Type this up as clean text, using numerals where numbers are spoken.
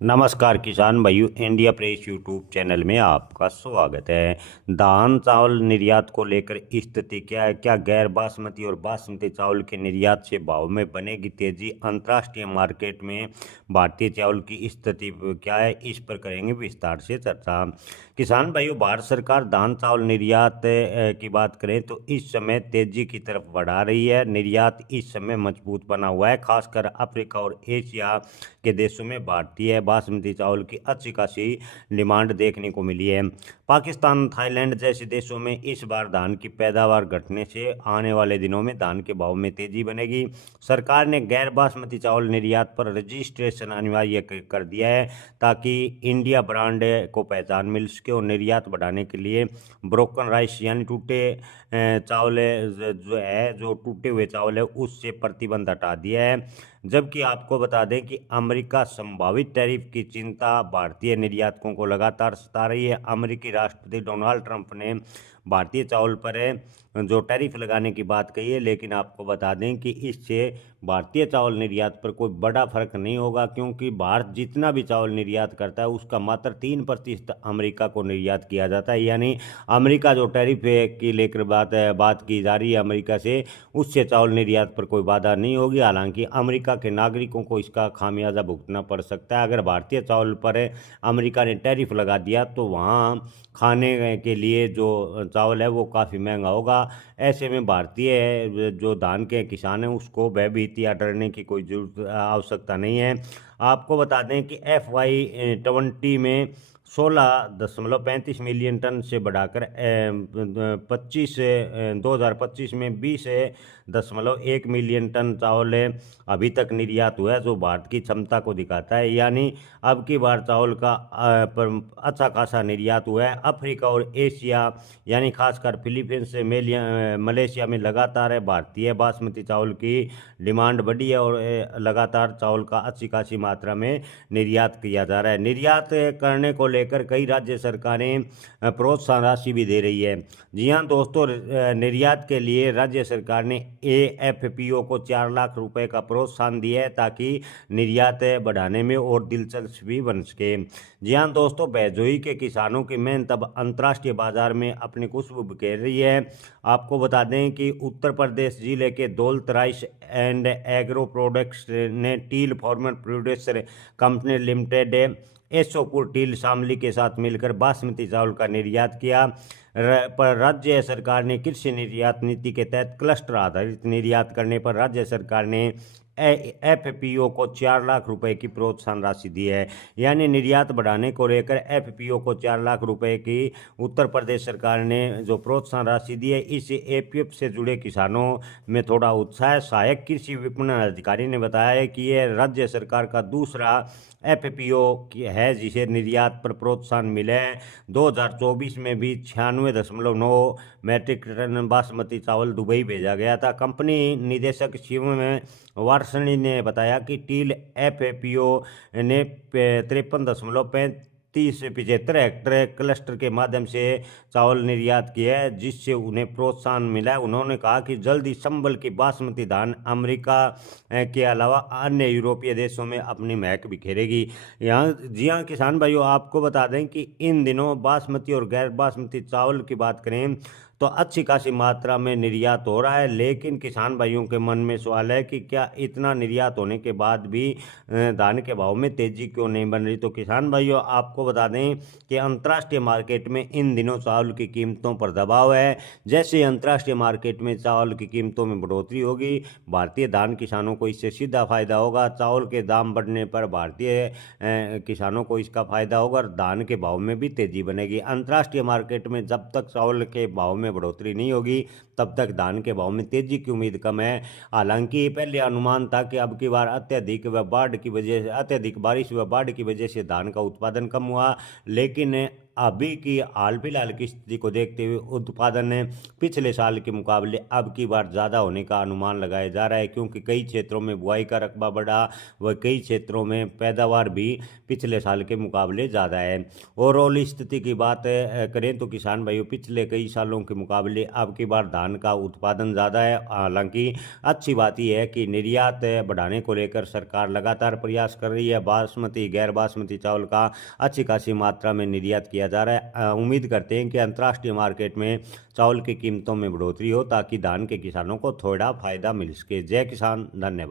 नमस्कार किसान भाइयों, इंडिया प्रेस यूट्यूब चैनल में आपका स्वागत है। धान चावल निर्यात को लेकर स्थिति क्या है? क्या गैर बासमती और बासमती चावल के निर्यात से भाव में बनेगी तेजी? अंतर्राष्ट्रीय मार्केट में भारतीय चावल की स्थिति क्या है? इस पर करेंगे विस्तार से चर्चा। किसान भाइयों, भारत सरकार धान चावल निर्यात की बात करें तो इस समय तेजी की तरफ बढ़ा रही है। निर्यात इस समय मजबूत बना हुआ है, खासकर अफ्रीका और एशिया के देशों में भारतीय बासमती चावल की अच्छी खासी डिमांड देखने को मिली है। पाकिस्तान, थाईलैंड जैसे देशों में इस बार धान की पैदावार घटने से आने वाले दिनों में धान के भाव में तेजी बनेगी। सरकार ने गैर बासमती चावल निर्यात पर रजिस्ट्रेशन अनिवार्य कर दिया है ताकि इंडिया ब्रांड को पहचान मिल सके और निर्यात बढ़ाने के लिए ब्रोकन राइस यानी टूटे चावल जो टूटे हुए चावल है उससे प्रतिबंध हटा दिया है। जबकि आपको बता दें कि अमेरिका संभावित टैरिफ की चिंता भारतीय निर्यातकों को लगातार सता रही है। अमेरिकी राष्ट्रपति डोनाल्ड ट्रंप ने भारतीय चावल पर जो टैरिफ लगाने की बात कही है, लेकिन आपको बता दें कि इससे भारतीय चावल निर्यात पर कोई बड़ा फर्क नहीं होगा, क्योंकि भारत जितना भी चावल निर्यात करता है उसका मात्र 3% अमेरिका को निर्यात किया जाता है। यानी अमेरिका जो टैरिफ की लेकर बात की जा रही है अमेरिका से, उससे चावल निर्यात पर कोई बाधा नहीं होगी। हालांकि अमेरिका के नागरिकों को इसका खामियाजा भुगतना पड़ सकता है। अगर भारतीय चावल पर अमेरिका ने टैरिफ लगा दिया तो वहाँ खाने के लिए जो चावल है वो काफ़ी महंगा होगा। ऐसे में भारतीय जो धान के किसान हैं उसको भयभीत या डरने की कोई जरूरत आवश्यकता नहीं है। आपको बता दें कि FY20 में 16.35 मिलियन टन से बढ़ाकर 2025 में 20.1 मिलियन टन चावल अभी तक निर्यात हुआ है, जो भारत की क्षमता को दिखाता है। यानी अब की बार चावल का अच्छा खासा निर्यात हुआ है। अफ्रीका और एशिया यानी खासकर फिलीपींस से मलेशिया में लगातार भारतीय बासमती चावल की डिमांड बढ़ी है और लगातार चावल का अच्छी खासी मात्रा में निर्यात किया जा रहा है। निर्यात करने को लेकर कई राज्य सरकारें प्रोत्साहन राशि भी दे रही है। जी हाँ दोस्तों, निर्यात के लिए राज्य सरकार ने AFPO को 4 लाख रुपए का प्रोत्साहन दिया है ताकि निर्यात बढ़ाने में और दिलचस्पी बन सके। जी हाँ दोस्तों, भैजोई के किसानों की मेहनत अब अंतर्राष्ट्रीय बाजार में अपनी खुशबू बिखेर रही है। आपको बता दें कि उत्तर प्रदेश जिले के Daulat rice and agro products ने टील फार्मर प्रोड्यूसर कंपनी लिमिटेड एसोपुर टील शामली के साथ मिलकर बासमती चावल का निर्यात किया। पर राज्य सरकार ने कृषि निर्यात नीति के तहत क्लस्टर आधारित निर्यात करने पर राज्य सरकार ने FPO को 4 लाख रुपए की प्रोत्साहन राशि दी है। यानी निर्यात बढ़ाने को लेकर FPO को 4 लाख रुपए की उत्तर प्रदेश सरकार ने जो प्रोत्साहन राशि दी है, इससे APF से जुड़े किसानों में थोड़ा उत्साह है। सहायक कृषि विपणन अधिकारी ने बताया है कि यह राज्य सरकार का दूसरा FPO है जिसे निर्यात पर प्रोत्साहन मिले हैं। 2024 में भी 96.9 मैट्रिक टन बासमती चावल दुबई भेजा गया था। कंपनी निदेशक शिव वार्षणी ने बताया कि टील FPO ने 53.75 हेक्टेयर क्लस्टर के माध्यम से चावल निर्यात किया है, जिससे उन्हें प्रोत्साहन मिला है। उन्होंने कहा कि जल्द ही संबल की बासमती धान अमेरिका के अलावा अन्य यूरोपीय देशों में अपनी महक बिखेरेगी। यहाँ जी हाँ किसान भाइयों, आपको बता दें कि इन दिनों बासमती और गैर बासमती चावल की बात करें तो अच्छी खासी मात्रा में निर्यात हो रहा है। लेकिन किसान भाइयों के मन में सवाल है कि क्या इतना निर्यात होने के बाद भी धान के भाव में तेजी क्यों नहीं बन रही? तो किसान भाइयों, आपको बता दें कि अंतर्राष्ट्रीय मार्केट में इन दिनों चावल की कीमतों पर दबाव है। जैसे ही अंतर्राष्ट्रीय मार्केट में चावल की कीमतों में बढ़ोतरी होगी, भारतीय धान किसानों को इससे सीधा फायदा होगा। चावल के दाम बढ़ने पर भारतीय किसानों को इसका फायदा होगा और धान के भाव में भी तेजी बनेगी। अंतर्राष्ट्रीय मार्केट में जब तक चावल के भाव में बढ़ोतरी नहीं होगी तब तक धान के भाव में तेजी की उम्मीद कम है। हालांकि पहले अनुमान था कि अब की बार अत्यधिक बारिश व बाढ़ की वजह से धान का उत्पादन कम हुआ, लेकिन अभी की हाल फिलहाल की स्थिति को देखते हुए उत्पादन पिछले साल के मुकाबले अब की बार ज़्यादा होने का अनुमान लगाया जा रहा है, क्योंकि कई क्षेत्रों में बुआई का रकबा बढ़ा व कई क्षेत्रों में पैदावार भी पिछले साल के मुकाबले ज़्यादा है। ओवरऑल स्थिति की बात करें तो किसान भाइयों पिछले कई सालों के मुकाबले अब की बार धान का उत्पादन ज़्यादा है। हालांकि अच्छी बात यह है कि निर्यात बढ़ाने को लेकर सरकार लगातार प्रयास कर रही है। बासमती गैर बासमती चावल का अच्छी खासी मात्रा में निर्यात किया जा रहा है। उम्मीद करते हैं कि अंतर्राष्ट्रीय मार्केट में चावल की कीमतों में बढ़ोतरी हो ताकि धान के किसानों को थोड़ा फायदा मिल सके। जय किसान, धन्यवाद।